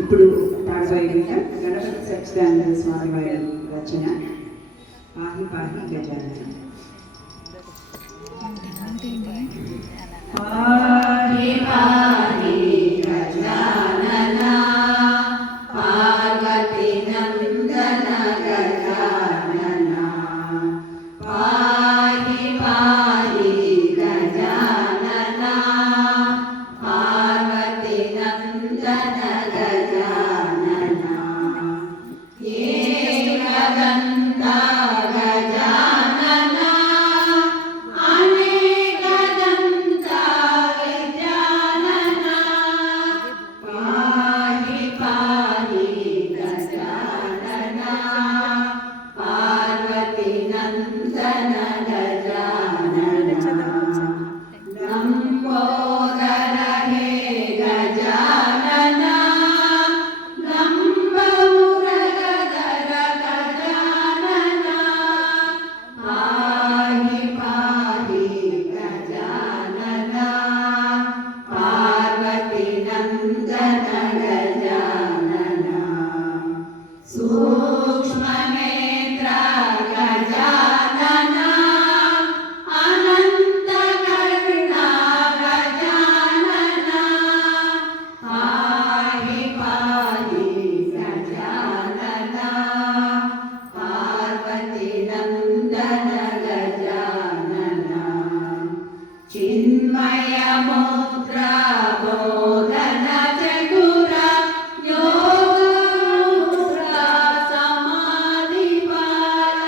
ఇప్పుడు పాడబోయే గీతం గణపతి సచ్చిదానంద స్వామి వారి రచన పాహి పాహి గజానన. పాహి పాహి గజానన పార్వతి నందన గజానన పాహి పాహి గజానన పార్వతి నందన గజానన ఏకదంత గజానన అనేకదంత గజానన పాహి పాహి గజానన పార్వతి నందన గజానన లంబోదర హే గజానన లంబమురగదర గజానన పాహి పాహి గజానన పార్వతి నందన గజానన సూక్ష్మనేత్ర గజానన అనంతకరుణ గజానన పాహి పాహి గజానన పార్వతి నందన గజానన చిన్మయ ముద్ర బోధన చతుర యోగముద్ర సమాధి బాల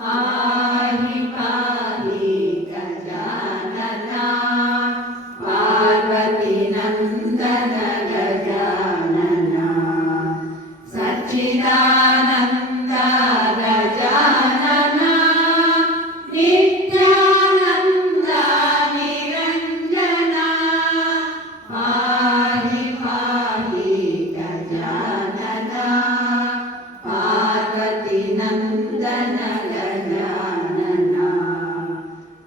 పాహి పాహి గజానన పార్వతి నందన గజానన సచ్చిదానంద గజానన నిత్యానంద నిరంజన పాహి పాహి గజానన పార్వతి నందన గజానన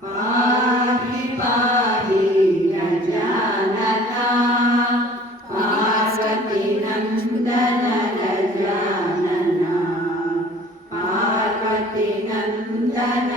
పాహి పాహి గజానన పార్వతి నందన గజానన పార్వతి నందన